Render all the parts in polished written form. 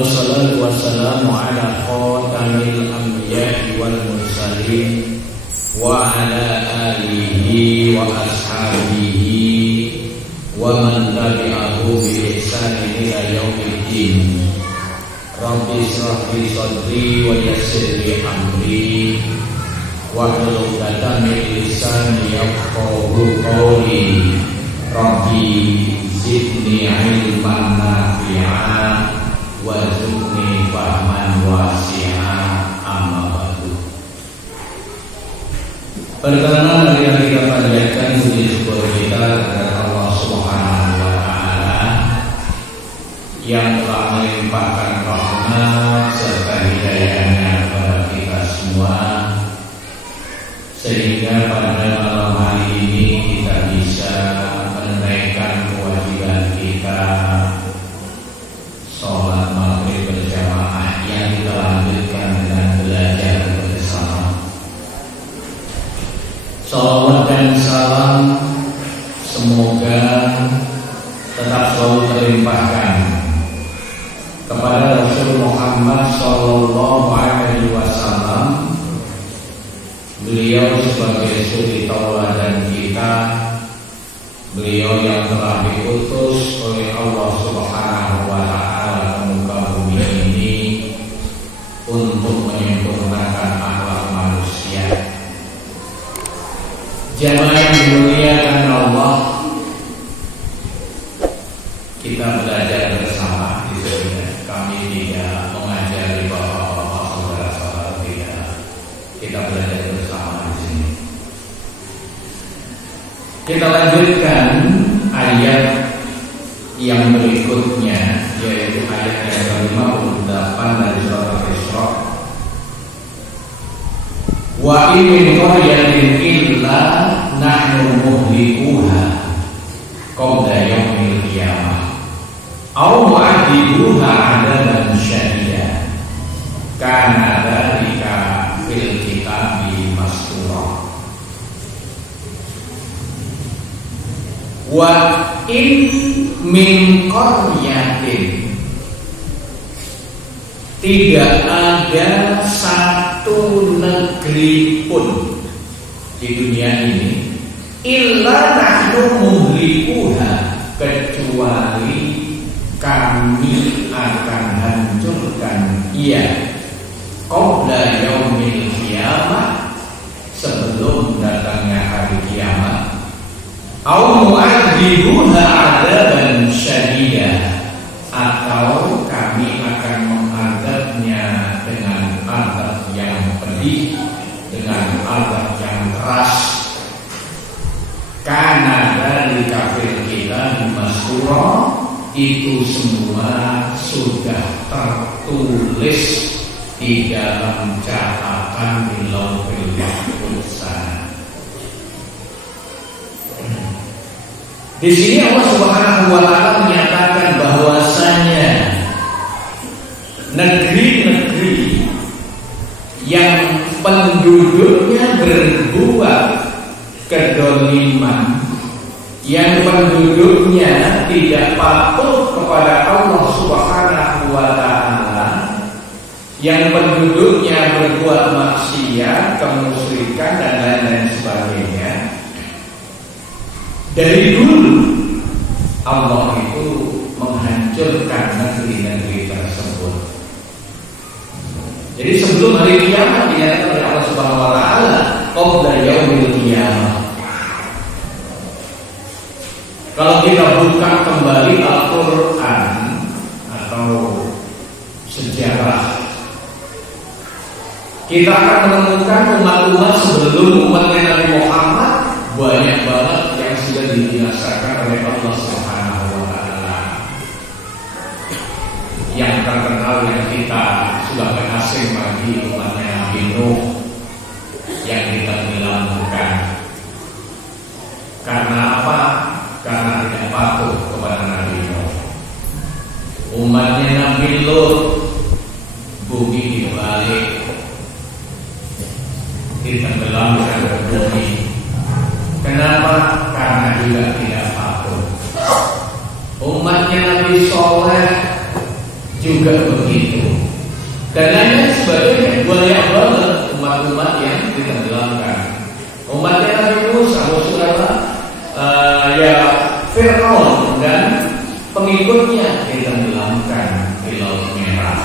Wassalatu wassalamu ala khatamil anbiya'i wal mursalin wa ala alihi wa ashabihi wa man tabi'ahu bi ihsanin ila yaumiddin. Rabbi shrah li sadri wa yassir li amri wahlul 'uqdatam min lisani yafqahu qawli. Rabbi zidni ilman nafi'a warzuqni fahman wasi'a. Amma ba'du. Pertama yang kita panjatkan puji syukur kita kepada Allah Subhanahu wa taala yang telah melimpahkan rahmat serta hidayahnya kepada kita semua, sehingga pada malam hari ini kita bisa menunaikan kewajiban kita sholat maghrib berjamaah yang kita lanjutkan dengan belajar bersama. Salawat dan salam semoga tetap selalu terlimpahkan kepada Rasul Muhammad Sallallahu Alaihi Wasallam. Beliau sebagai suri tauladan kita, beliau yang telah diutus oleh Allah Subhanahu wa taala ke muka bumi ini untuk menyempurnakan akhlak manusia. Jamaah yang dimuliakan Allah, kita belajar bersama di sini. Kami tidak mengajari bapak-bapak, saudara-saudara, tidak. Kita belajar bersama di sini. Kita lanjutkan ayat yang berikutnya, yaitu ayat yang ke-58 dari surat Al-Isra. Wa in min qaryatin illa nahnu muhlikuha qabla yaumil qiyamah aw mu'adzibuha 'adaban syadidan kana dzalika fil kitabi mastura. Wa in min qaryatin, tidak ada satu negeri pun di dunia ini illa nahnu muhlikuha, kecuali kami akan hancurkan ia qabla yaumil qiyamah, sebelum datangnya hari kiamat, au mu'adzibuha 'adaban syadidan, atau kami akan mengadabnya dengan azab yang pedih, dengan azab yang keras. Karena dari kafir kita di Masura, itu semua sudah tertulis di dalam catatan di Lauhul Mahfuz. Di sini Allah Subhanahu wa taala menyatakan bahwasanya negeri-negeri yang penduduknya berbuat kedoliman, yang penduduknya tidak patuh kepada Allah Subhanahu wa taala, yang penduduknya berbuat maksiat, kemusyrikan dan lain-lain sebagainya, dari dulu Allah itu menghancurkan negeri-negeri tersebut. Jadi sebelum hari kiamat dinyatakan oleh Allah Subhanahu wa taala qabla yaumil qiyamah. Kalau kita buka kembali Al-Qur'an atau sejarah, kita akan menemukan umat-umat sebelum umat Nabi Muhammad banyak banget yang sudah dibinasakan oleh Allah Subhanahu wa taala. Yang terkenal yang kita sudah asing bagi umatnya Nabi Nuh yang kita bilang karena apa? Karena tidak patuh kepada Nabi Nuh. Umatnya Nabi Lut, bumi dibalik, ditenggelamkan ke bumi. Kenapa? Karena juga tidak patuh. Umatnya Nabi Soleh juga begitu. Dan lain sebagainya. Banyak banget umat-umat yang ditenggelamkan. Umatnya Nabi Musa, ya Fir'aun dan pengikutnya ditenggelamkan di Laut Merah.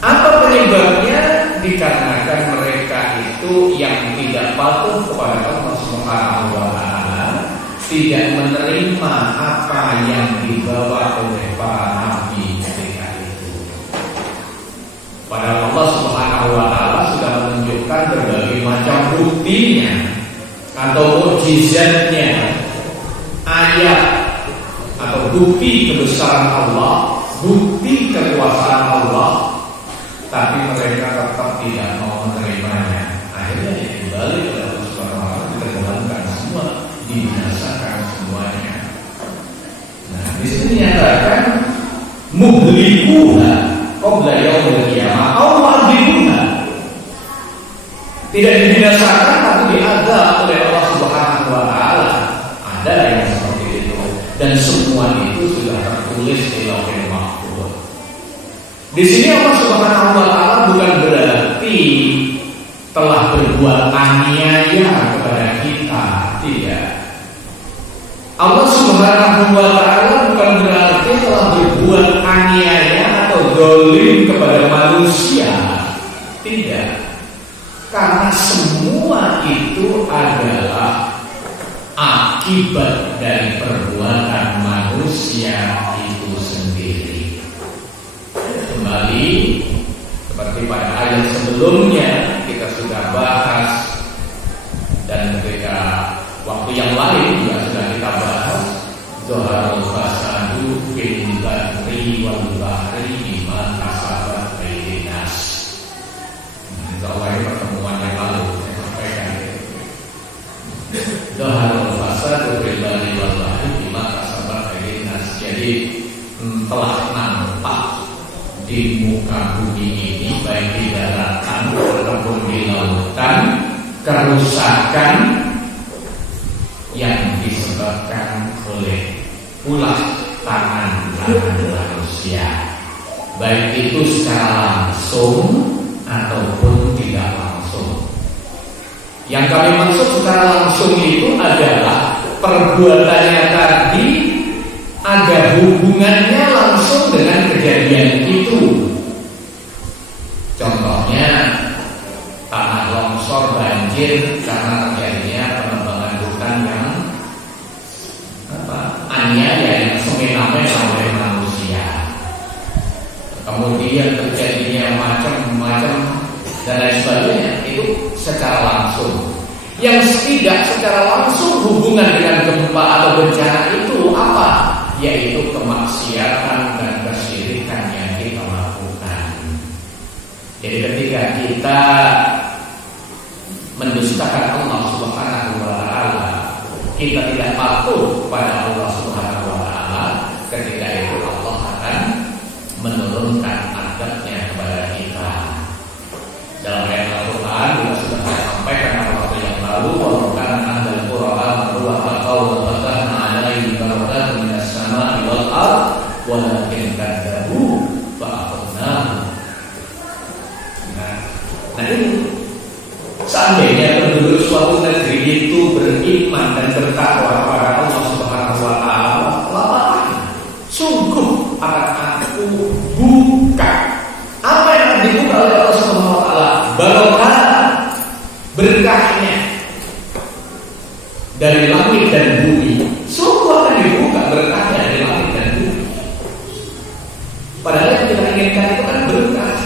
Apa penyebabnya? Dikarenakan mereka itu yang tidak patuh kepada Allah Subhanahu wa Ta'ala, tidak menerima apa yang dibawa oleh para nabi ketika itu. Padahal Allah Subhanahu wa Ta'ala sudah menunjukkan berbagai macam buktinya atau mukjizatnya, ayat atau bukti kebesaran Allah, bukti kekuasaan Allah, tapi mereka tetap tidak mau menerimanya. Akhirnya kembali kepada Allah Subhanahu wa Ta'ala, ditenggelamkan semua, dibinasakan semuanya. Nah, di sini dinyatakan muhlikuha qabla yaumil qiyamah aw mu'adzibuha. Tidak dibinasakan tapi diazab oleh Allah Subhanahu wa Ta'ala. Ada yang seperti itu, dan semua itu sudah tertulis di Lauhul Mahfuz. Di sini Allah Subhanahu wa Ta'ala bukan berarti telah berbuat aniaya kepada kita, tidak. Allah Subhanahu wa Ta'ala bukan berarti telah berbuat aniaya atau zalim kepada manusia, tidak. Karena semua itu adalah akibat dari perbuatan manusia itu sendiri. Kembali seperti pada ayat sebelumnya kita sudah bahas, dan ketika waktu yang lain juga sudah kita bahas, Zoharul fasadu fil barri wal bahri bima kasabat aydin nas. Insyaallah ini pertemuan yang lalu saya sampaikan. Zoharul fasadu fil barri wal bahri bima kasabat aydin nas. Jadi telah nampak di muka bumi ini, baik di daratan ataupun di lautan, kerusakan yang disebabkan oleh ulah tangan manusia, baik itu secara langsung ataupun tidak langsung. Yang kami maksud secara langsung itu adalah perbuatannya tadi ada hubungannya langsung dengan kejadian itu. Contohnya tanah longsor, banjir karena terjadinya penebangan hutan yang aniaya, yang semena-mena oleh manusia. Kemudian terjadinya macam-macam dan lain sebagainya, itu secara langsung. Yang tidak secara langsung hubungan dengan gempa atau bencana itu apa? Yaitu kemaksiatan dan kesyirikan yang kita lakukan. Jadi ketika kita mendustakan Allah Subhanahu wa Ta'ala, kita tidak patuh pada Allah Subhanahu wa Ta'ala, ketika itu Allah akan menurunkan adabnya kepada kita. Dalam ayat Al-Quran juga sudah saya sampaikan waktu yang lalu, walaupun andal Quran wa taqaw wa fatahna alaihi barakatun minas sama'i wal ardh walakin kadzabu fa akhadnahum. Nah ini seandainya penduduk suatu negeri itu beriman dan bertakwa kepada Allah Subhanahu wa Ta'ala, sungguh akan aku buka apa yang dibuka oleh Allah Subhanahu wa Ta'ala, barokah, berkahnya dari langit dan bumi. Sungguh akan dibuka berkahnya dari langit dan bumi. Padahal yang kita inginkan itu kan berkah.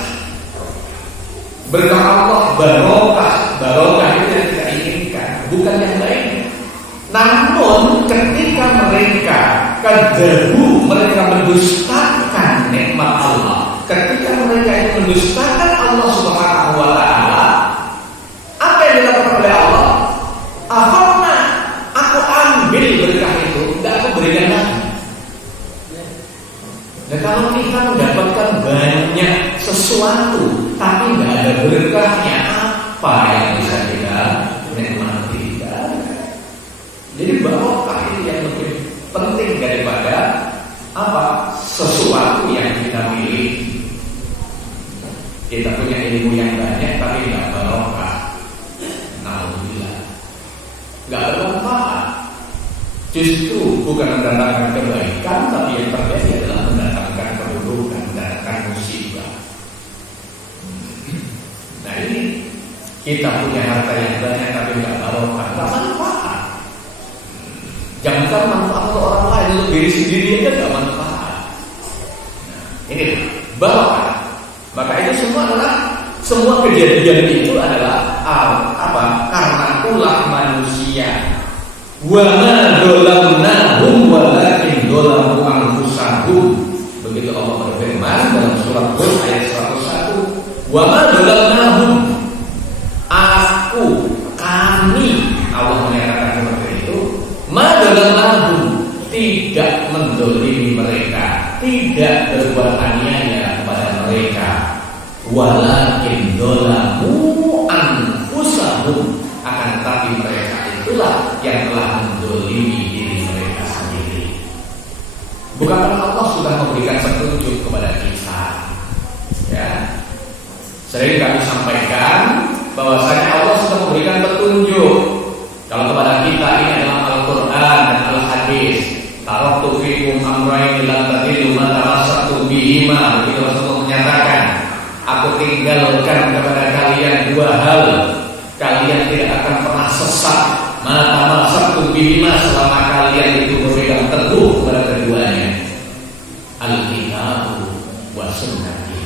Berkah Allah, barokah itu yang kita inginkan, bukan yang lain. Namun ketika mereka kadzabu, mereka mendustakan nikmat Allah, ketika mereka itu mendustakan Allah Subhanahu wa Ta'ala, apa yang dilakukan oleh Allah? Akhirnya aku ambil berkah itu, tidak aku berikan lagi. Dan kalau kita mendapatkan banyak sesuatu tapi tidak ada berkahnya, apa yang bisa kita nikmati? Jadi barokah itu yang lebih penting daripada apa? Sesuatu yang Kita punya ilmu yang banyak tapi nggak barokah. Alhamdulillah, nggak bermanfaat. Justru bukan mendatangkan kebaikan, tapi yang terjadi adalah mendatangkan keburukan, mendatangkan musibah. Nah ini kita punya harta yang banyak tapi nggak barokah, nggak manfaat. Jangan manfaat untuk orang lain, untuk diri sendiri aja nggak manfaat. Nah, ini barokah. Maka itu semua kejadian itu adalah apa? Karena ulah manusia. Wa ma dolamnahum walakin dolamu anfusahum. Begitu Allah berfirman dalam surat Hud ayat 101. Wa ma dolamnahum, kami, Allah menyatakan seperti itu. Ma dolamnahum, tidak mendolimi mereka, tidak berbuat aniaya kepada mereka. Walakin dolamu anfusahum, akan tetapi mereka itulah yang telah mendolimi diri mereka sendiri. Bukankah Allah sudah memberikan petunjuk kepada kita? Ya, sering kami sampaikan bahwasanya Allah sudah memberikan petunjuk. Kalau kepada kita ini adalah Al-Quran dan Al-Hadis. Taraktu fikum amrayn lan tadillu ma tamassaktum bihima. Begitu Rasulullah menyatakan, aku tinggalkan kepada kalian dua hal, kalian tidak akan pernah sesat. Ma tamassaktum bihima, selama kalian itu berpegang teguh kepada keduanya. Al-Kitabu wa Sunnati,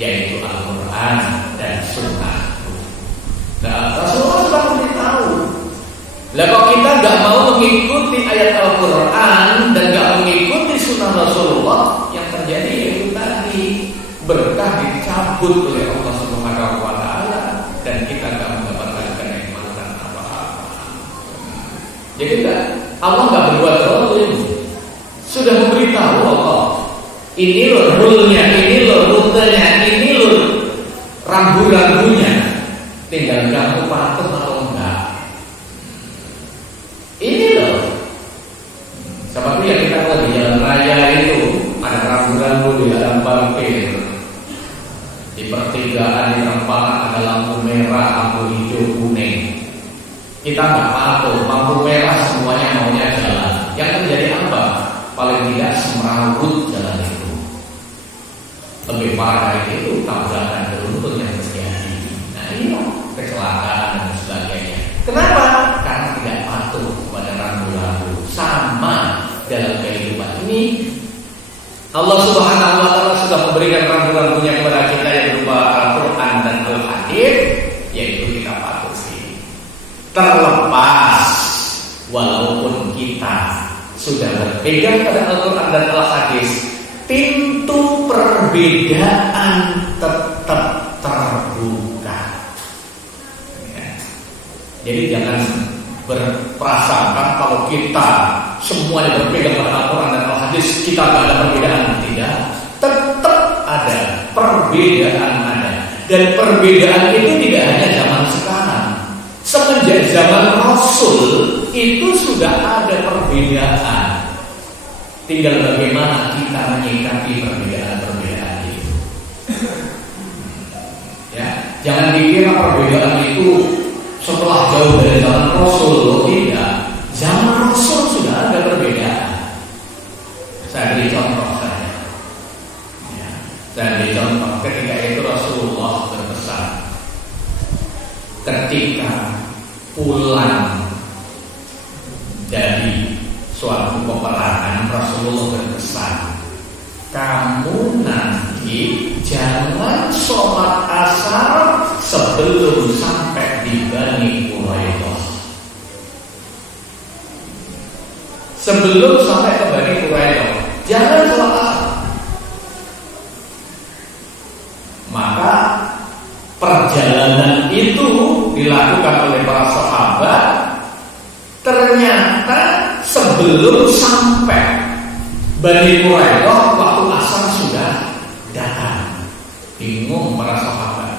yaitu Al-Quran dan Sunnah. Nah, Rasulullah sudah memberitahu. Lah kok kita nggak mau mengikuti ayat Al-Quran dan nggak mengikuti Sunnah Rasulullah, yang terjadi yaitu tadi berkah dicabut oleh Allah Subhanahu wa Ta'ala dan kita nggak mendapatkan kenikmatan apa-apa. Jadi Allah nggak berbuat zalim, sudah memberitahu Allah. Ini loh rule-nya, ini loh rutenya, ini loh rambu-rambunya. Tinggal kamu patuh atau enggak. Ini loh. Seperti yang kita lihat di jalan raya itu, ada rambu-rambu di dalam parkir. Di pertigaan di tempat ada lampu merah, lampu hijau, kuning. Kita nggak patuh, lampu merah semuanya maunya jalan. Yang terjadi apa? Paling tidak semrawut jalan itu. Lebih parah dari itu tabrakan beruntun yang terjadi. Nah ini kecelakaan dan sebagainya. Kenapa? Karena tidak patuh kepada rambu-rambu. Sama dalam kehidupan ini, Allah Subhanahu wa Ta'ala sudah memberikan rambu-rambunya kepada kita yang berupa Al-Quran dan Al-Hadis, yaitu kita patuhi. Terlepas walaupun kita sudah berpegang pada Al-Quran dan Al-Hadis, pintu perbedaan tetap terbuka. Ya. Jadi jangan berprasangka kalau kita semuanya berpegang pada Al-Quran dan Al-Hadis kita tidak ada perbedaan. Tidak, tetap ada perbedaan ada. Dan perbedaan itu tidak hanya zaman sekarang. Semenjak zaman Rasul itu sudah ada perbedaan. Tinggal bagaimana kita menyikapi perbedaan-perbedaan itu. Ya, jangan dikira perbedaan itu setelah jauh dari zaman Rasul. Tidak, zaman Rasul sudah ada perbedaan. Saya beri contoh saja. Ya, saya beri contoh ketika itu Rasulullah berpesan, ketika pulang dari suatu peperangan, Rasulullah berpesan, kamu nanti jangan sholat asar sebelum sampai di Bani Quraidah. Sebelum sampai ke Bani Quraidah, jangan sholat asar. Maka perjalanan itu dilakukan oleh para sahabat. Ternyata sebelum sampai Bani Quraidah, waktu asar sudah datang. Bingung para sahabat.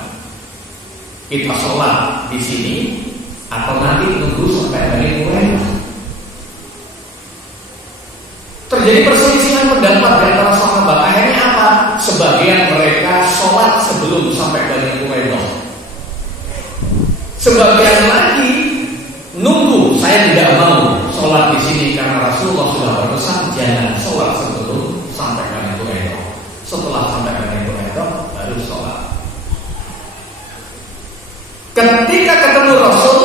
Kita sholat di sini atau nanti tunggu sampai Bani Quraidah? Terjadi perselisihan pendapat dari para sahabat. Akhirnya apa? Sebagian mereka sholat sebelum sebelum sampai Bani Quraidah. Sebagian lagi nunggu, saya tidak mau sholat di sini karena Rasulullah sudah berpesan jangan sholat sebelum sampai Bani Quraidah. Setelah sampai Bani Quraidah baru sholat. Ketika ketemu Rasul,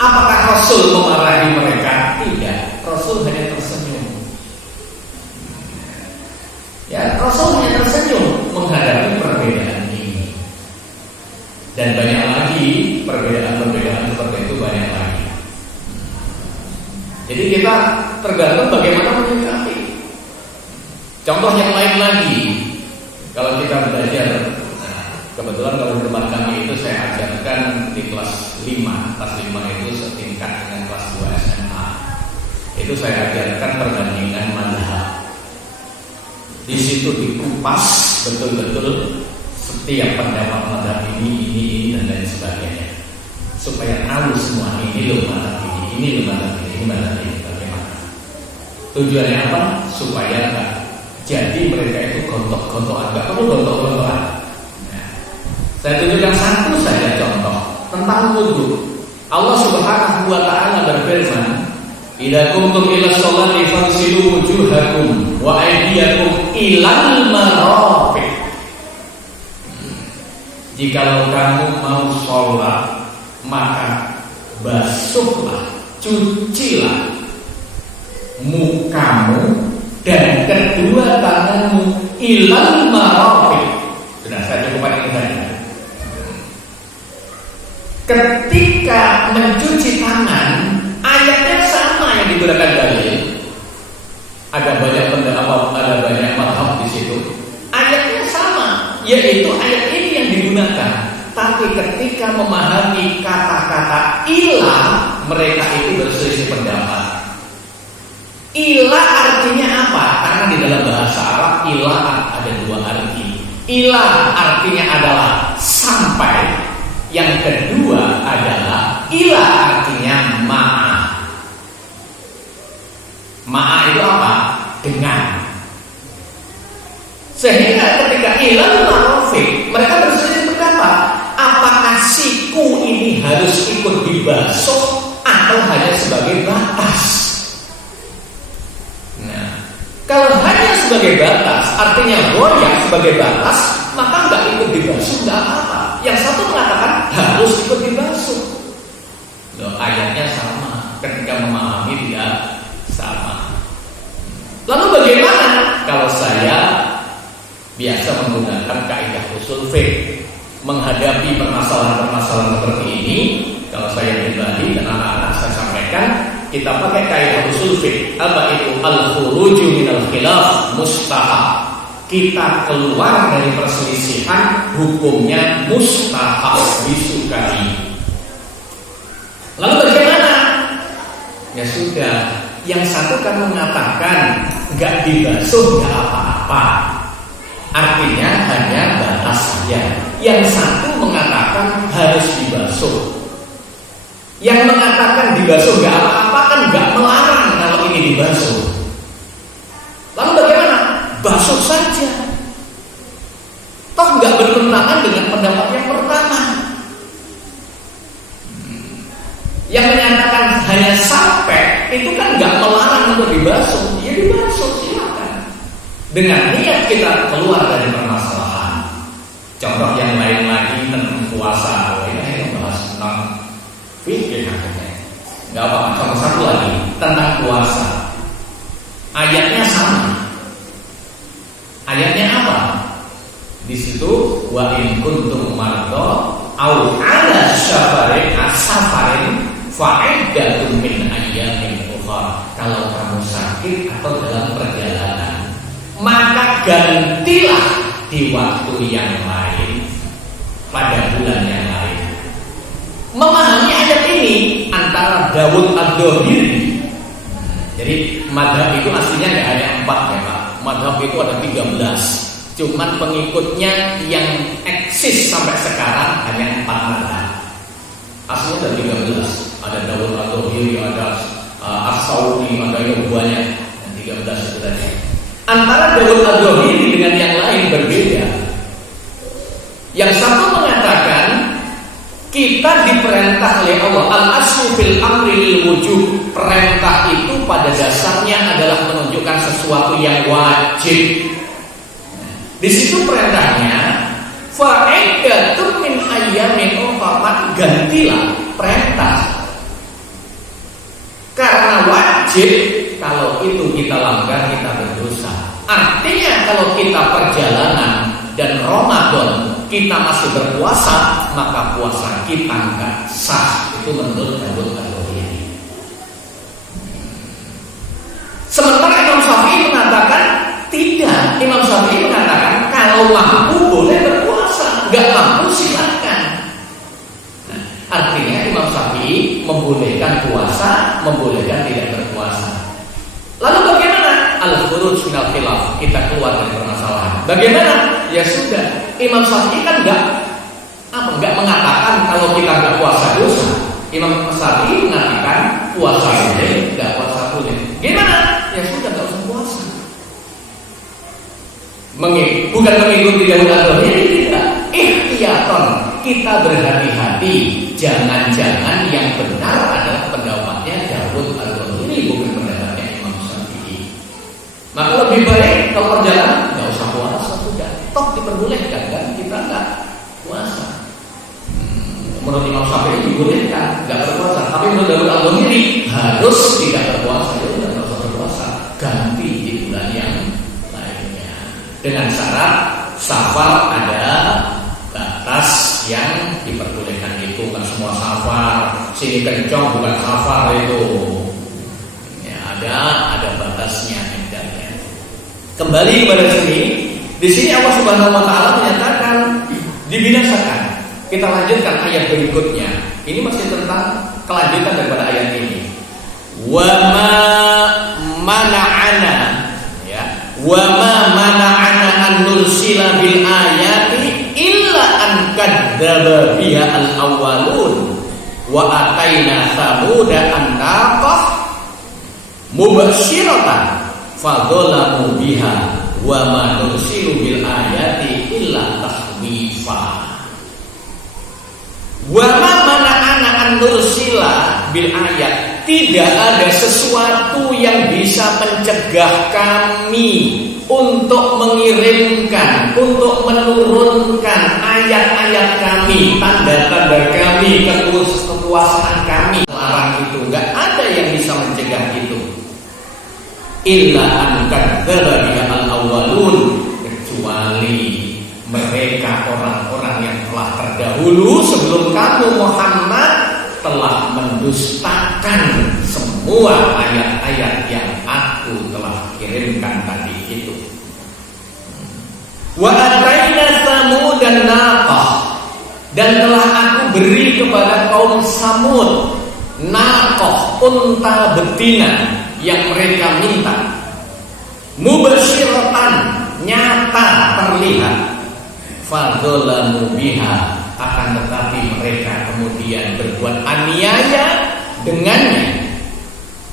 apakah Rasul memarahi mereka? Tidak. Rasul hanya tersenyum. Ya, Rasul hanya tersenyum menghadapi perbedaan ini. Dan banyak lagi perbedaan seperti itu, banyak lagi. Jadi kita tergantung bagaimana menyikapi. Contoh yang lain lagi, kalau kita belajar, kebetulan kalau di tempat kami itu saya ajarkan di kelas 5. Kelas 5 itu setingkat dengan kelas 2 SMA. Itu saya ajarkan perbandingan mazhab. Di situ dikupas betul-betul setiap pendapat mazhab ini dan lain sebagainya, supaya tahu semua ini loh mazhab ini loh mazhab ini bagaimana. Tujuannya apa? Supaya enggak jadi mereka itu gontok-gontokan, enggak perlu gontok-gontokan. Saya tunjukkan satu saja contoh tentang wudu. Allah Subhanahu wa taala berfirman, "Idza qumtum ila sholati faghsilu wujuhakum wa aydiyakum ilal marafiq." Jikalau kamu mau sholat, maka basuhlah, cucilah mukamu dan kedua tanganmu ilal marafiq. Sudah, saya cukupkan ini saja. Ketika mencuci tangan, ayatnya sama yang digunakan dalil. Ada banyak pendapat, ada banyak mazhab di situ. Ayatnya sama, yaitu ayat ini yang digunakan. Tapi ketika memahami kata-kata ilah, mereka itu berselisih pendapat. Ilah artinya apa? Karena di dalam bahasa Arab ilah ada dua arti. Ilah artinya adalah sampai. Yang kedua adalah ilah artinya ma'a. Ma'a itu apa? Dengan. Sehingga ketika ilah marafiq, mereka berselisih pendapat. Apakah siku ini harus ikut dibasuh atau hanya sebagai batas? Nah, kalau hanya sebagai batas, artinya goyah sebagai batas, maka nggak ikut dibasuh nggak apa-apa. Yang satu mengatakan harus ikut dibasuh. Loh, ayatnya sama, ketika memahami tidak sama. Lalu bagaimana kalau saya biasa menggunakan kaidah usul fiqh menghadapi permasalahan-permasalahan seperti ini? Kalau saya pribadi dan anak-anak saya sampaikan, kita pakai kaidah usul fiqh. Apa itu? Al-khuruju minal khilaf mustahab. Kita keluar dari perselisihan, hukumnya mustahab, disukai. Lalu bagaimana? Ya sudah, yang satu kan mengatakan nggak dibasuh nggak apa-apa, artinya hanya batas saja. Yang satu mengatakan harus dibasuh. Yang mengatakan dibasuh nggak apa-apa kan nggak melarang kalau ini dibasuh. Lalu bagaimana? Basuh saja. Toh nggak bertentangan dengan pendapat yang pertama. Yang menyatakan hanya sampai itu kan nggak melarang untuk dibasuh. Ya dibasuh, silakan. Dengan niat kita keluar dari permasalahan. Contoh yang lain lagi tentang puasa. Ini bahas tentang fikih katanya. Nggak apa-apa. Contoh satu lagi tentang puasa. Ayatnya sama. Ayatnya apa? Di situ wa in kuntum marda au ala safarin fa'iddatun min ayyamin ukhra. Kalau kamu sakit atau dalam perjalanan, maka gantilah di waktu yang lain, pada bulan yang lain. Memahami ayat ini antara Dawud ad-Dhahiri. Jadi madhab itu aslinya nggak hanya 4 ya Pak. Madhab itu ada 13. Cuman pengikutnya yang eksis sampai sekarang hanya 4 madhab. Aslinya ada 13. Ada Dawud ad-Dhahiri, ada As-Saudi, ada yang banyak. Dan 13 itu tadi. Antara Dawud ad-Dhahiri dengan yang lain berbeda. Yang satu mengatakan kita diperintah oleh Allah, al-aslu fil amri lil wujub. Perintah itu pada dasarnya adalah menunjukkan sesuatu yang wajib. Di situ perintahnya fa'iddatun min ayyamin ukhra, gantilah perintah. Karena wajib, kalau itu kita langgar kita berdosa. Artinya kalau kita perjalanan dan Ramadan kita masih berpuasa, maka puasa kita enggak sah. Itu menurut Daud Al-Ghazali. Sementara Imam Syafi'i mengatakan tidak. Imam Syafi'i mengatakan kalau mampu boleh berpuasa, enggak mampu silakan. Nah, artinya Imam Syafi'i membolehkan puasa, membolehkan tidak berpuasa. Lalu bagaimana? Al-khuruj minal khilaf, kita keluar dari permasalahan. Bagaimana? Ya sudah, Imam Syafi'i kan enggak mengatakan kalau kita enggak puasa dosa. Imam Syafi'i mengatakan puasa boleh, enggak puasa boleh. Gimana? Ya sudah, enggak usah puasa. Bukan mengikuti Daud Al-Ghazali, tidak. Ikhtiyaton, kita berhati-hati. Jangan-jangan yang benar adalah pendapatnya Daud Al-Ghazali, bukan pendapatnya Imam Syafi'i. Maka lebih baik kalau perjalanan nggak usah puasa, sudah. Toh diperbolehkan kan, kita nggak puasa. Menurut Imam Syafi'i dibolehkan nggak berpuasa, tapi menurut Daud Al-Ghazali harus tidak berpuasa. Ya udah, nggak usah berpuasa, ganti di bulan yang lainnya. Dengan syarat safar ada batas yang diperbolehkan, itu kan semua safar. Sini kencong bukan safar itu. Ya, ada batasnya. Kembali kepada sini. Di sini Allah Subhanahu wa taala menyatakan dibinasakan. Kita lanjutkan ayat berikutnya. Ini masih tentang kelanjutan daripada ayat ini. Wa ma mana'ana, ya. Wa ma mana'ana an nursila bil ayati illa an kadzdzaba biha al-awwalun wa ataina samuda an-naqah mubashshiratan fadzalamu biha wa ma nursilu bil ayati illa tahwifa. Wa ma mana'ana an nursila bil ayat, tidak ada sesuatu yang bisa mencegah kami untuk mengirimkan, untuk menurunkan ayat-ayat kami, tanda-tanda kami, kekuasaan kami. Larang itu, enggak ada yang bisa mencegah itu. Illa an kadzdzaba biha al-awwalun, kecuali mereka orang-orang yang telah terdahulu sebelum kamu Muhammad telah mendustakan semua ayat-ayat yang aku telah kirimkan tadi itu. Wa ataina samud dan naqah, dan telah aku beri kepada kaum Samud naqah, unta betina yang mereka minta, mubashiratan, nyata terlihat, fadzalamu biha, akan tetapi mereka kemudian berbuat aniaya dengannya.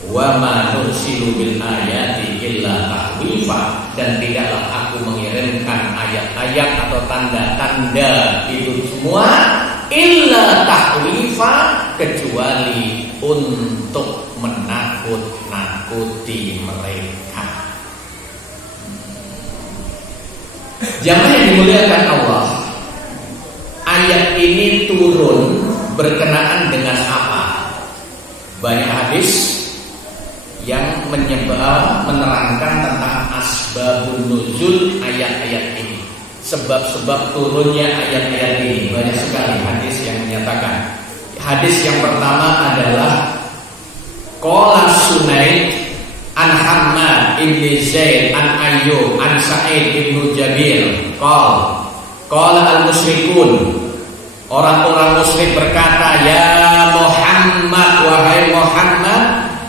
Wa ma nursilu bil ayati illa tahwifa, dan tidaklah aku mengirimkan ayat-ayat atau tanda-tanda itu semua illa tahwifa, kecuali untuk menakut-nakuti mereka. Jamaah yang dimuliakan Allah, ayat ini turun berkenaan dengan apa? Banyak hadis yang menerangkan tentang asbabun nuzul ayat-ayat ini, sebab-sebab turunnya ayat-ayat ini. Banyak sekali hadis yang menyatakan. Hadis yang pertama adalah qala Sunaid an Hammad ibn Zaid an Ayyub an Sa'id ibn Jabir qala al-musyrikun, orang-orang musyrik berkata, ya Muhammad, wahai Muhammad,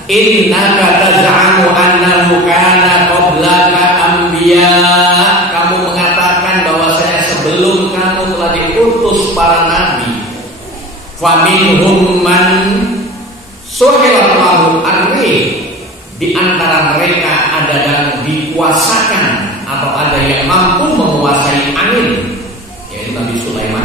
innaka taz'amu annahu kana qablaka anbiya, kamu mengatakan bahwasanya sebelum kamu telah diutus para nabi, faminhum man suhilat lahu arri, di antara mereka ada yang dikuasakan atau ada yang mampu menguasai angin, yaitu Nabi Sulaiman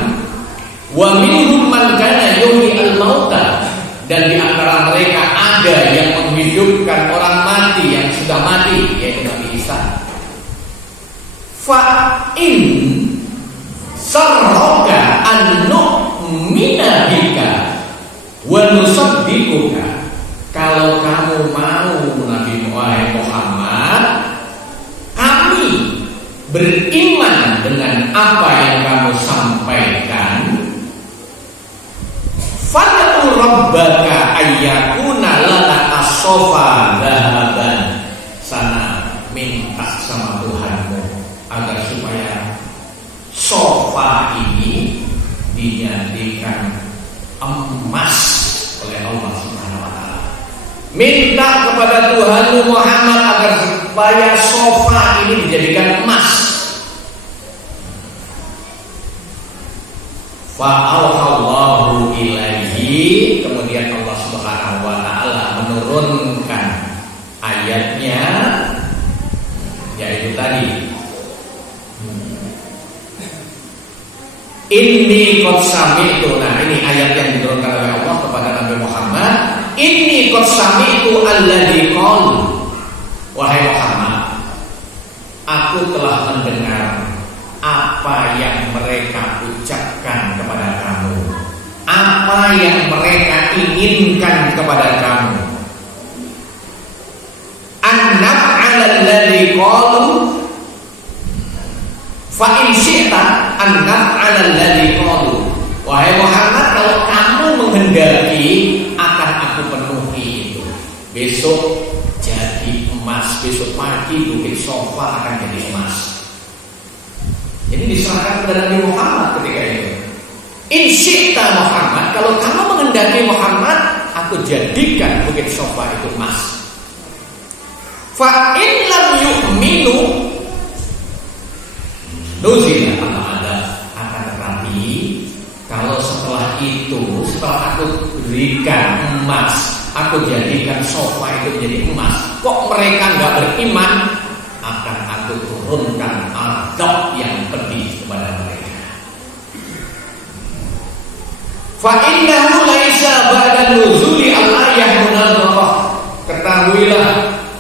Wa minhum man kana yuhyi al-mauta, dan di antara mereka ada yang menghidupkan orang mati yang sudah mati, yaitu Nabi Isa. Fa in sarroka an nu'mina bika wa nusaddiquka, kalau kamu mau Nabi Muhammad, kami beriman dengan apa yang kamu sampaikan. Fad'u rabbaka ayyakuna lana as-sofa dhahaban, sana minta sama Tuhanmu agar supaya sofa ini dijadikan emas oleh Allah Subhanahu wa taala. Minta kepada Tuhanmu Muhammad agar supaya sofa ini dijadikan emas. Fa'auhallahu ilaihi, kemudian Allah Subhanahu wa taala menurunkan ayatnya, yaitu tadi inni qad sami'tu. Nah, ini ayat yang diturunkan oleh Allah kepada Nabi Muhammad. Inni qad sami'tu alladzi qalu, wahai Muhammad, aku telah mendengar apa yang mereka ucapkan kepada kamu, apa yang mereka inginkan kepada kamu. An-naf'ala alladzi qalu fa in syi'ta an-naf'ala alladzi qalu. Wahai Muhammad, kalau kamu menghendaki akan aku penuhi itu. Besok jadi emas, besok pagi bukit sofa akan jadi emas. Jadi diserahkan kepada Nabi Muhammad ketika itu. In syi'ta Muhammad, kalau kamu menghendaki Muhammad, aku jadikan bukit sofa itu emas. Fa in lam yu'minu nuzila ada, akan tetapi kalau setelah itu, setelah aku berikan emas, aku jadikan sofa itu menjadi emas, kok mereka nggak beriman, akan aku turunkan azab yang pedih kepada mereka. Fa innahu laisa ba'da nuzuli al-ayah munadharah. Ketahuilah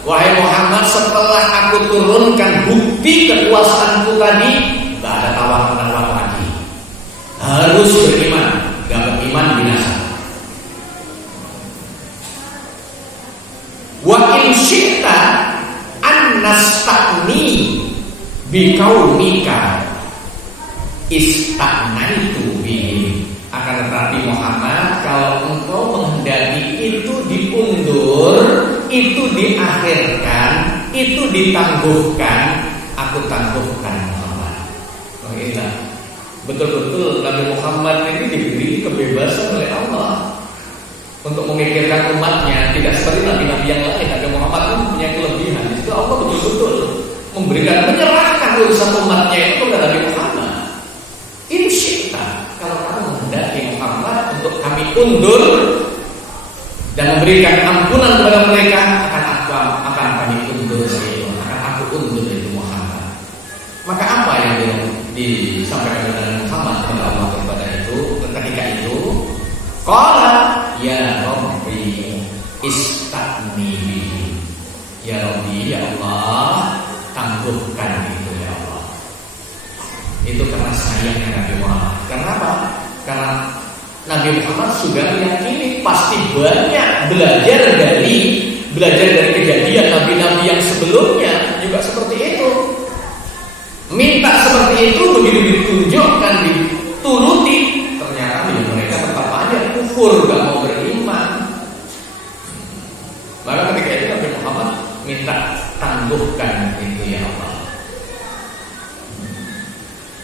wahai Muhammad, setelah aku turunkan bukti kekuasaanku tadi, enggak ada tawar-menawar lagi. Harus beriman, enggak beriman binasa. Wa in syi'ta an nasta'ni bi kaunika istanaitu bihi. Akan tetapi Muhammad, kalau engkau menghendaki itu diundur, itu diakhirkan, itu ditangguhkan, aku tangguhkan Muhammad. Oh iya, betul-betul Nabi Muhammad ini diberi kebebasan oleh Allah untuk memikirkan umatnya, tidak seperti nabi-nabi yang lain. Nabi Muhammad pun punya kelebihan. Di situ Allah betul-betul memberikan, menyerahkan urusan umatnya itu kepada Nabi Muhammad. Insyaallah, kalau kamu menghendaki Muhammad untuk kami undur dan memberikan ampunan kepada mereka, akan kami undur itu, akan aku undur itu Muhammad. Maka apa yang disampaikan oleh Muhammad kepada Allah kepada itu ketika itu? Qala ya Rabbi istagni bihi. Ya Rabbi, ya Allah, tangguhkan itu ya Allah. Itu karena sayangnya Nabi Muhammad. Karena apa? Karena Nabi Muhammad sudah meyakini pasti banyak belajar dari kejadian nabi-nabi yang sebelumnya juga seperti itu. Minta seperti itu, begitu ditunjukkan, dituruti, ternyata mereka tetap aja kufur, gak mau beriman. Maka ketika itu Nabi Muhammad minta tangguhkan itu ya Allah.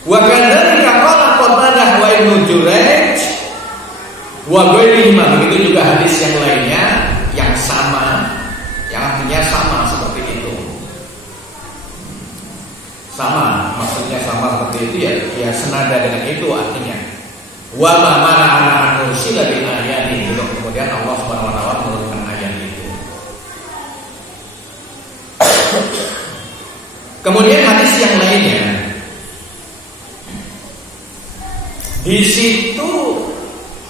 Wa kadzalika qala Qatadah wa Ibnu Jurayj wa ghairihima. Begitu juga hadis yang lainnya yang sama, yang artinya sama seperti itu. Sama, maksudnya sama seperti itu ya senada dengan itu artinya. Wa ma mana'ana an nursila bil ayati. Kemudian Allah Subhanahu wa taala menurunkan ayat itu. Kemudian hadis yang lainnya Di situ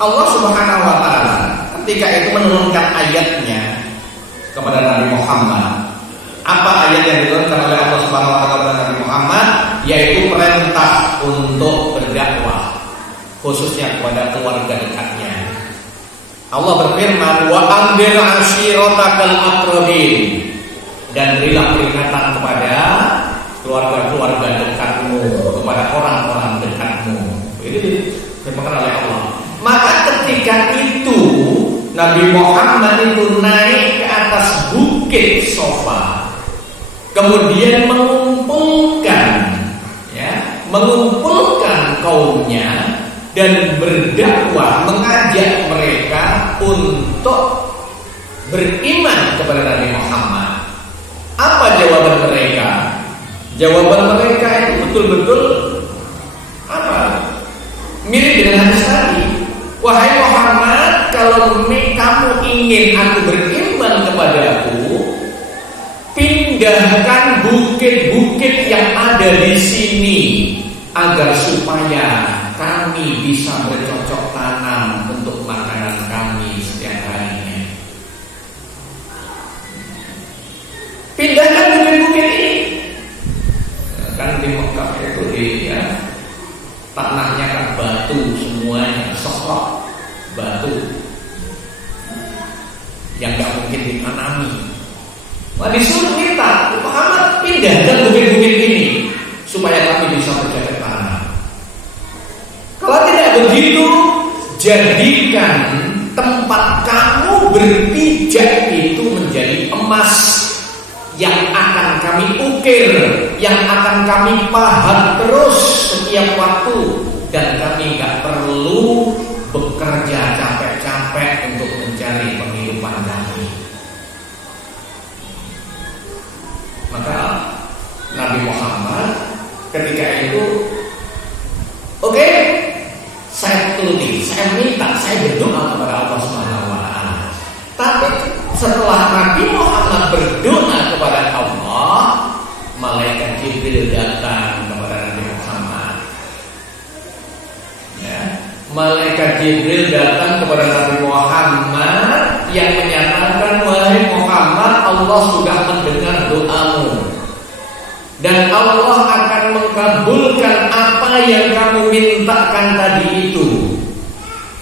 Allah Subhanahu wa taala ketika itu menurunkan ayatnya kepada Nabi Muhammad. Apa ayat yang diturunkan oleh Allah Subhanahu wa taala kepada Nabi Muhammad? Yaitu perintah untuk berdakwah, khususnya kepada keluarga dekatnya. Allah berfirman, wa anzir ashiratakal aqrabin, dan berilah peringatan kepada keluarga-keluarga dekatmu, kepada orang-orang dekatmu. Ini dimaksudkan oleh Allah. Maka ketika itu Nabi Muhammad itu naik ke atas bukit Safa, kemudian mengumpulkan kaumnya dan berdakwah, mengajak mereka untuk beriman kepada Nabi Muhammad. Apa jawaban mereka? Jawaban mereka itu betul-betul mirip dengan hadis tadi. Wahai Muhammad, kalau kamu ingin aku beriman kepadaku, pindahkan bukit-bukit yang ada di sini agar supaya kami bisa bercocok tanam untuk makanan kami setiap harinya. Pindahkan bukit-bukit ini. Kan di Mekah itu tanahnya kan batu semuanya, sosok batu yang gak mungkin ditanami. Wah, disuruh kita Muhammad pindahkan bukit-bukit ini supaya kami bisa bercocok tanam. Kalau tidak begitu, jadikan tempat kamu berpijak itu menjadi emas yang akan kami ukir, yang akan kami pahat terus setiap waktu, dan kami gak perlu bekerja capek-capek untuk mencari penghidupan kami. Maka Nabi Muhammad ketika itu, oke, saya turuti, saya minta, saya berdoa kepada Allah Subhanahu wa taala. Tapi setelah Nabi Muhammad berdoa kepada Allah, malaikat Jibril datang kepada Nabi Muhammad. Malaikat Jibril datang kepada Nabi Muhammad yang menyatakan, wahai Muhammad, Allah sudah mendengar doamu dan Allah akan mengabulkan apa yang kamu mintakan tadi itu.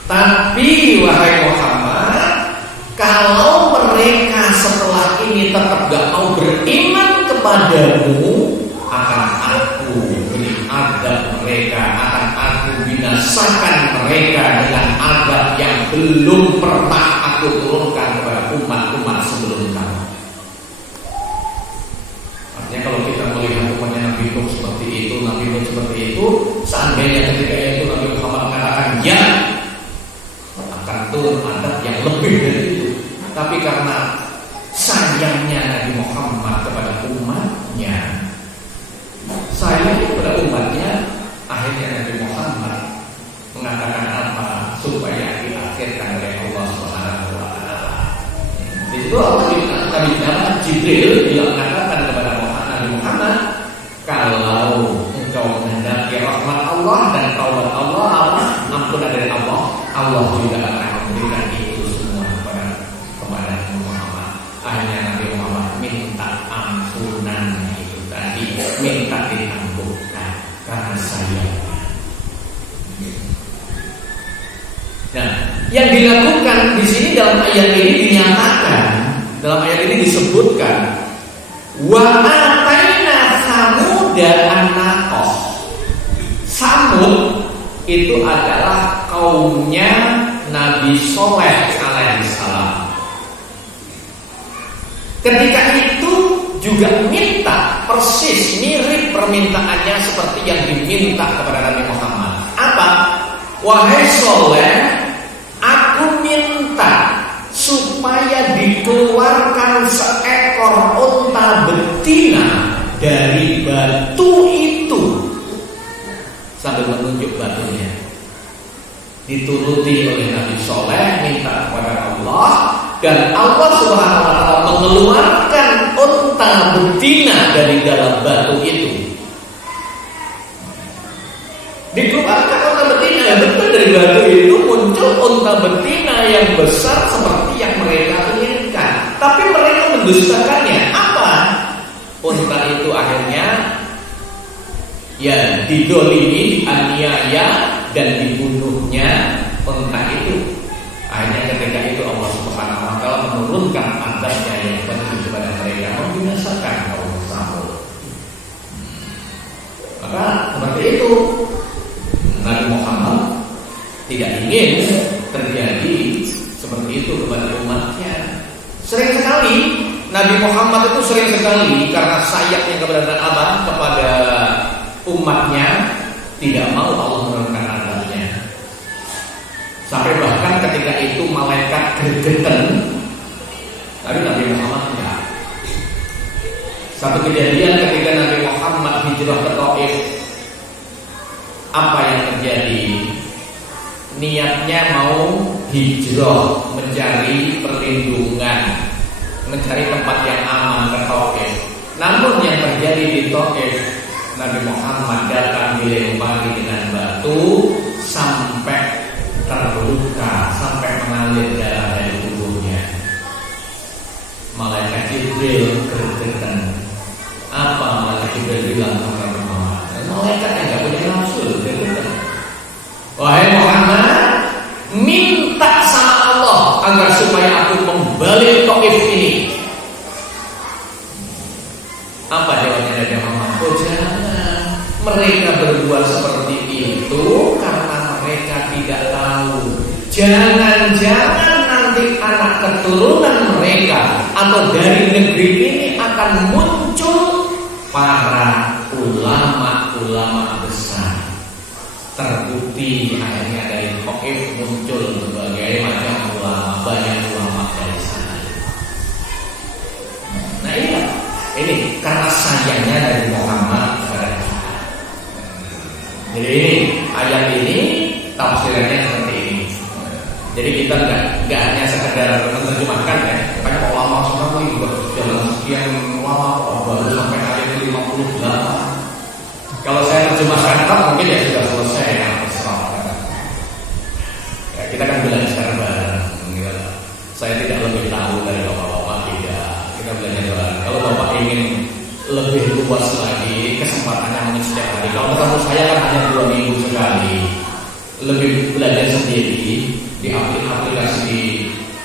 Tapi wahai Muhammad, kalau mereka setelah ini tetap gak mau beriman kepadamu, akan aku beri adab mereka, akan aku binasakan mereka dengan adab yang belum pernah aku turunkan kepada umat-umat sebelum kamu. Artinya kalau kita melihat umatnya Nabi Nuh seperti itu, Nabi Nuh seperti itu, seandainya ketika itu Nabi Muhammad mengatakan ya, akan turun adab yang lebih dari itu. Tapi karena sayangnya Nabi Muhammad kepada umatnya, sayang kepada umatnya, akhirnya Nabi Muhammad mengatakan apa supaya diakhirkan oleh Allah Subhanahu wa taala. Di situ Allah Jibril mengatakan kepada Nabi Muhammad, kalau engkau menghendaki rahmat Allah dan taubat Allah, ampunan dari Allah, Allah juga akan memberikan itu semua kepada Muhammad. Akhirnya Nabi Muhammad minta ampunan itu tadi, minta diampunkan karena sayangnya. Nah, yang dilakukan di sini dalam ayat ini dinyatakan, dalam ayat ini disebutkan, wa ataina samuda an-naqah. Samud itu adalah kaumnya Nabi Soleh alaihissalam. Ketika itu juga minta persis mirip permintaannya seperti yang diminta kepada Nabi Muhammad. Apa? Wahai Soleh, aku minta supaya dikeluarkan seekor unta betina dari batu itu, sambil menunjuk batunya. Dituruti oleh Nabi Soleh, minta kepada Allah, dan Allah Subhanahu wa taala mengeluarkan unta betina dari dalam batu itu. Dikeluarkan unta betina, ya betul, dari batu itu muncul unta betina yang besar seperti yang mereka inginkan. Tapi mereka mendustakannya. Apa? Unta itu akhirnya ya didolimi, dianiaya dan dibunuhnya unta itu. Akhirnya ketika itu Allah Subhanahu wa taala menurunkan azabnya yang pedih kepada mereka, membinasakan kaum Samud. Maka seperti itu Nabi Muhammad tidak ingin terjadi seperti itu kepada umatnya. Sering sekali Nabi Muhammad itu sering sekali karena sayapnya kepada umatnya tidak mau Allah menurunkan azabnya. Sampai bahkan ketika itu malaikat gergeten, tapi Nabi Muhammad tidak. Satu kejadian ketika Nabi Muhammad hijrah ke Taif, apa yang terjadi? Niatnya mau hijrah, mencari perlindungan, mencari tempat yang aman ke Taif. Namun yang terjadi di Taif, Nabi Muhammad datang dilempari dengan batu sampai terluka, sampai mengalir darah dari tubuhnya. Malaikat Jibril gergetan. Apa malaikat Jibril bilang kepada Nabi Muhammad? Malaikat yang tidak punya nafsu gergetan. Wahai Muhammad, minta sama Allah agar supaya aku membalik Taif ini. Apa jawabnya Nabi Muhammad? Oh jangan, mereka berbuat seperti itu karena mereka tidak tahu. Jangan-jangan nanti anak keturunan mereka atau dari negeri ini akan muncul para ulama-ulama besar. Terbukti akhirnya dari Taif muncul berbagai macam ulama, banyak ulama dari sana. Nah ini karena sayangnya dari Muhammad kepada kita. Jadi ayat ini tafsirannya seperti ini. Jadi kita nggak hanya sekedar menerjemahkan ya. Banyak ulama semua juga dalam sekian lama baru sampai ayat 58. Kalau saya terjemahkan mungkin ya sudah selesai ya. Ya kita kan belajar bareng. Gitu. Saya tidak lebih tahu dari bapak-bapak, tidak. Kita belajar bareng. Kalau bapak ingin lebih luas lagi, kesempatannya mungkin setiap hari. Kalau ketemu saya kan hanya 2 minggu sekali. Lebih belajar sendiri di aplikasi di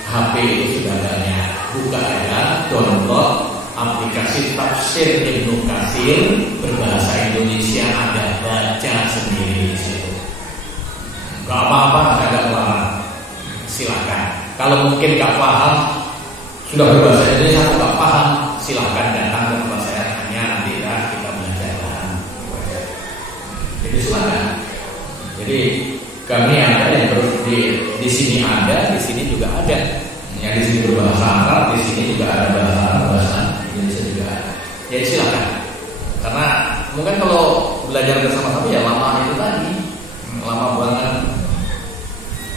HP itu sudah banyak. Buka ya, download aplikasi Tafsir Ibnu Katsir berbahasa Indonesia, ada baca sendiri di situ. Gak apa-apa, saya gak paham. Silakan. Kalau mungkin gak paham, sudah berbahasa Indonesia, aku gak paham, silakan datang ke tempat saya. Hanya nanti kita belajar. Jadi silakan. Jadi kami ada yang terus di sini ada, di sini juga ada. Yang di sini berbahasa Arab, di sini juga ada bahasa Indonesia juga ada. Jadi silakan. Karena mungkin kalau belajar bersama-sama ya lama itu tadi, lama banget.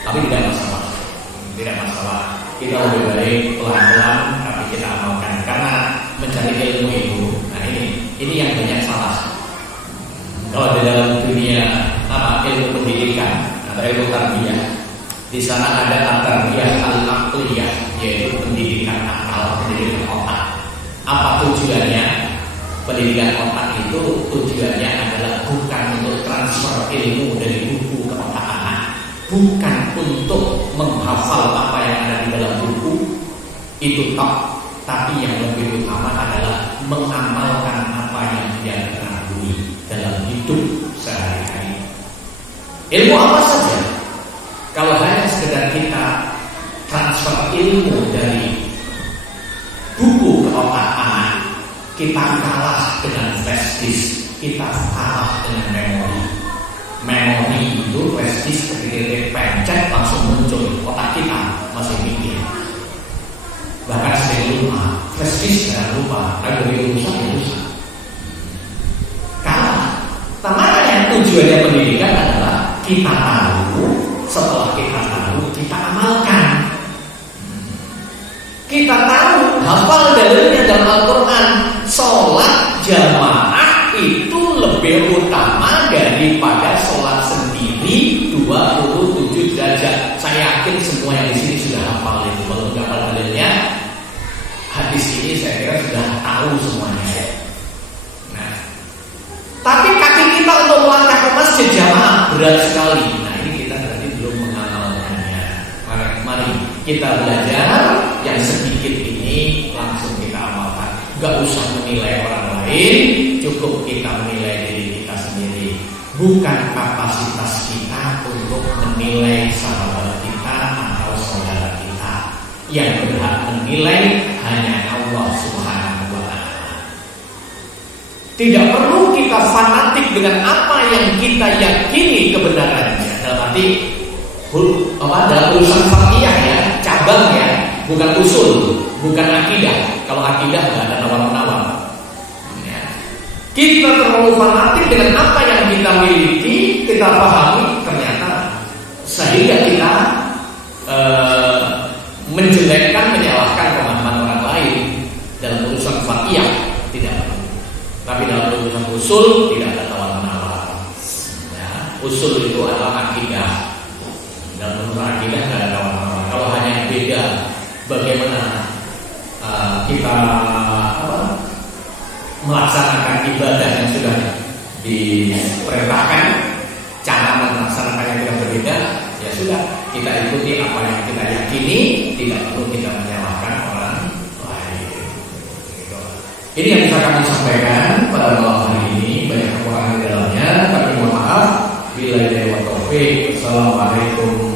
Tapi tidak masalah. Tidak masalah. Kita lebih baik pelan-pelan tapi kita amalkan. Karena mencari ilmu itu, nah ini yang banyak salah. Kalau di dalam dunia ilmu pendidikan atau ilmu tarbiyah, di sana ada tarbiyah al-aqliyah, yaitu pendidikan akal, pendidikan otak. Apa tujuannya? Pendidikan otak itu tujuannya adalah bukan untuk transfer ilmu dari buku ke otak anak, bukan untuk menghafal apa yang ada di dalam buku itu toh, tapi yang lebih utama adalah mengamalkan apa yang dia ketahui dalam hidup sehari-hari. Ilmu apa saja, kalau hanya sekedar kita transfer ilmu dari buku ke otak anak, kita kalah dengan flash disk, kita kalah dengan memori. Memori itu flash disk ketika pencet langsung muncul, otak kita masih mikir. Bahkan sering lupa, flash disk jangan lupa, ada rusak ya rusak. Kalah. Makanya tujuannya pendidikan adalah kita tahu, setelah kita tahu, kita amalkan. Kita tahu, hafal dalilnya dalam Al-Quran, sholat jamaah itu lebih utama daripada sholat yakin semua yang di sini sudah hafal itu. Kalau nggak hafal dalilnya, hadis ini saya kira sudah tahu semuanya. Nah, tapi kaki kita untuk melangkah ke masjid jamaah berat sekali. Nah, ini kita berarti belum mengamalkannya. Mari kita belajar yang sedikit ini langsung kita amalkan. Gak usah menilai orang lain, cukup kita menilai diri kita sendiri. Bukan kapasitas kita untuk menilai sahabat kita atau saudara kita. Yang berhak menilai hanya Allah Subhanahu wa Ta'ala. Tidak perlu kita fanatik dengan apa yang kita yakini kebenarannya. Dalam arti dalam urusan fakiyah ya, cabang ya, bukan usul, bukan akidah. Kalau akidah nggak ada nawar-nawar. Ya. Kita terlalu fanatik dengan apa yang kita miliki, kita pahami ternyata sehingga kita menjelekkan, menyalahkan pemahaman orang lain dalam urusan fakiyah tidak. Tapi dalam urusan usul tidak ada tawar-menawar. Ya, usul itu adalah akidah. Dalam urusan akidah tidak ada tawar-menawar. Kalau hanya beda bagaimana kita melaksanakan ibadah yang sudah diperintahkan, cara melaksanakan yang kita berbeda, ya sudah kita ikuti apa yang kita yakini, tidak perlu kita menyalahkan orang lain. Ini yang bisa kami sampaikan pada malam hari ini. Banyak kekurangan di dalamnya, tapi mohon maaf. Billahi wa taufiq. Assalamualaikum